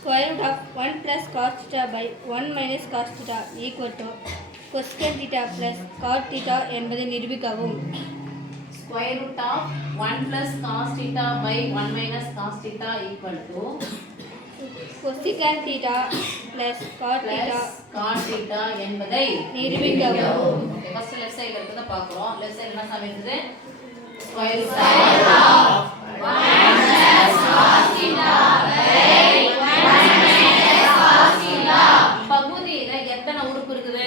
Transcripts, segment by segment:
Square root of 1 plus cos theta by 1 minus cos theta equal to cosecant theta plus cot theta என்பதை நிரூபிக்கவும். Square root of 1 plus cos theta by 1 minus cos theta equal to cosecant theta plus cot theta என்பதை நிரூபிக்கவும். Okay, first left side இருக்கிறத பார்க்கிறோம். left side என்ன சமம் இருக்குது? Square root of 1 plus cos theta by 1 minus cos theta. பகுதியில எத்தனை உறுப்பு இருக்குது?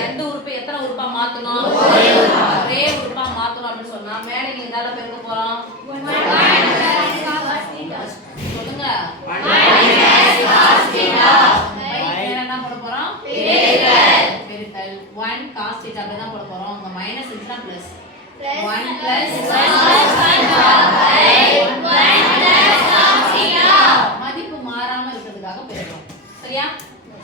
ரெண்டு உறுப்பு எத்தனை உறுப்பா மாத்தணும்? ஒரே உறுப்பா மாத்தணும் அப்படி சொன்னா மேலே இதால பெருக்க போறோம். 1 plus cos theta. சொல்லுங்க. 1 plus cos theta. என்ன போட போறோம்? பெருக்கல் 1 cos theta அப்படி தான் போட போறோம். உங்க மைனஸ் இருந்துச்சுனா plus 1 plus cos theta by 1 plus cos theta. மதிப்பு மாறாம இருக்கிறதுக்காக பெருக்கிறோம். சரியா?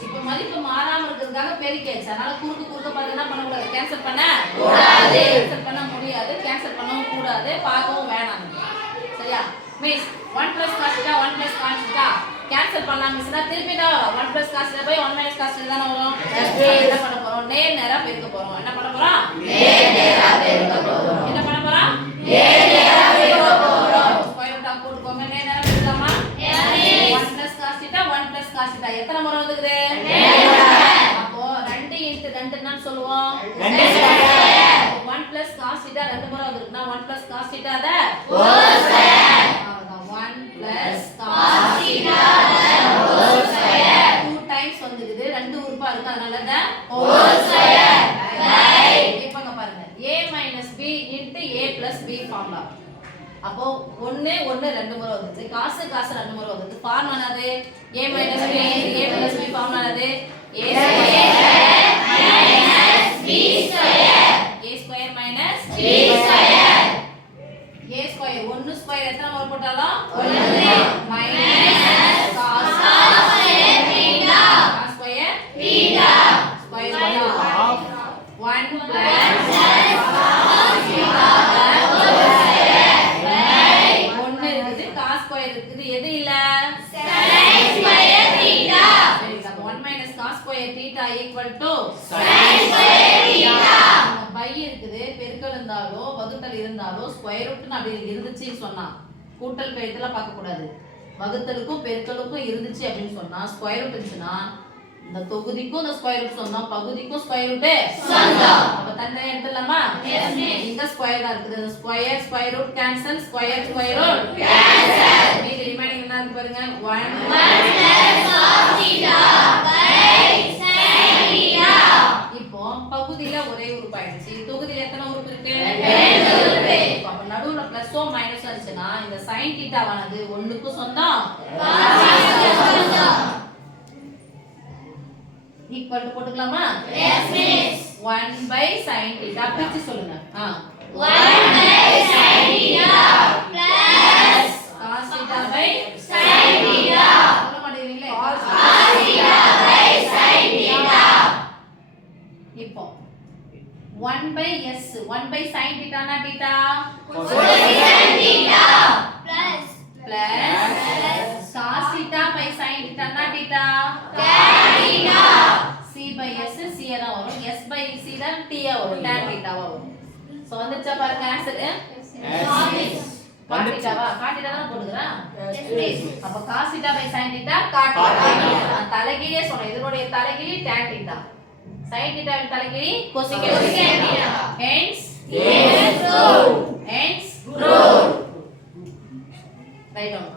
இப்போ மதிப்பு மாறாம இருக்கிறதுக்காக பெருக்கியாச்சு. அதனால குறுக்கு பார்த்து என்ன பண்ண கூடாது? கேன்சல் பண்ண கூடாது. கேன்சல் பண்ண முடியாது. கேன்சல் பண்ணவும் கூடாது. பார்க்கவும் வேணாம். சரியா? Miss 1 plus cos theta 1 plus cos theta cancel பண்ணலாம் மிஸ்னா திருப்பி தான் வரும். 1 plus cos theta by 1 minus cos theta தான வரும். என்ன பண்ண போறோம்? நேரா பெருக்க போறோம். என்ன பண்ண போறோம்? நேரா பெருக்க போறோம். என்ன பண்ண போறோம்? நேரா பெருக்க போறோம். ஸ்கொயர் ரூட் ஆஃப் போட்டுக்கோங்க. நேரா பெருக்கலாமா? 1 plus cos theta 1 plus cos theta எத்தனை முறை வந்துக்குது? 2. அப்போ 2 * 2 என்னன்னு சொல்லுவோம்? 2 ஸ்கொயர். 1 plus cos theta 2 முறை வந்திருக்குனா 1 plus cos theta the whole square. 1 plus cos theta the whole square. 2 times வந்துக்குது. 2 உறுப்பா இருக்கு. அதனால the whole square by இப்பங்க பாருங்க a minus b into a plus b formula. அப்போ 1 1 2 முறை வந்துச்சு. cos 2 முறை வந்துச்சு. ஃபார்முலா என்னது? a minus b into a plus b formula என்னது? a square minus b square. a square minus b square. a square 1 square எத்தனை முறை போட்டாலும் 1 minus cos square theta. cos square theta square root of 1 plus cos theta whole square by 1 இருக்குது cos square இருக்குது. எது இல்ல? sin square theta. சரி அப்ப 1 minus cos square theta equal to sin square theta. By இருக்குது. பெருக்கல் இருந்தாலோ வகுத்தல் இருந்தாலோ ஸ்கொயர் ரூட்னு அப்படி இருந்துச்சுன்னு சொன்னா கூட்டல் கழித்தலாம் பார்க்க கூடாது. வகுத்தலுக்கும் பெருக்கலுக்கும் இருந்துச்சு அப்படின்னு சொன்னா ஸ்கொயர் ரூட் இருந்துச்சுன்னா இந்த தொகுதிக்கும் இந்த ஸ்கொயர் ரூட் சொன்னா பகுதிக்கும் ஸ்கொயர் ரூட் சொந்தம். அப்ப தன்னை எடுத்துடலாமா? இந்த ஸ்கொயர் தான் இருக்குது. அந்த square root cancel square root cancel. மீதி ரிமைனிங் என்ன இருக்கு பாருங்க. 1 plus cos theta by sin theta. இப்போ பகுதியில ஒரே உறுப்பு ஆயிடுச்சு. தொகுதியில எத்தனை உறுப்பு இருக்கு? 2 உறுப்பு. அப்ப நடுவுல பிளஸோ மைனஸோ இருந்துச்சுன்னா இந்த sin theta ஆனது 1க்கு சொந்தம் cos theta சொந்தம். ஈக்குவல் டு போட்டுக்கலாமா? Yes miss. 1 by sin theta பிரிச்சு சொல்லுங்க. 1 by sin theta plus cos theta by sin theta. சொல்ல மாட்டீங்களே? cos theta by sin theta. இப்போ 1 by s 1 by sin theta na theta cosecant theta plus cos theta by sin theta na theta tan theta. c by s c தான் வரும். s by c தான் t வரும். tan theta வரும். So வந்துச்சா பாருங்க answer. cos theta வா cos theta தான் போடுறேன். அப்ப cos theta by sin theta cot theta. தலைகீழே சொன்னேன். இதனுடைய தலைகீழி tan theta. sin theta வின் தலைகீழி cosecant theta. hence root. Write down.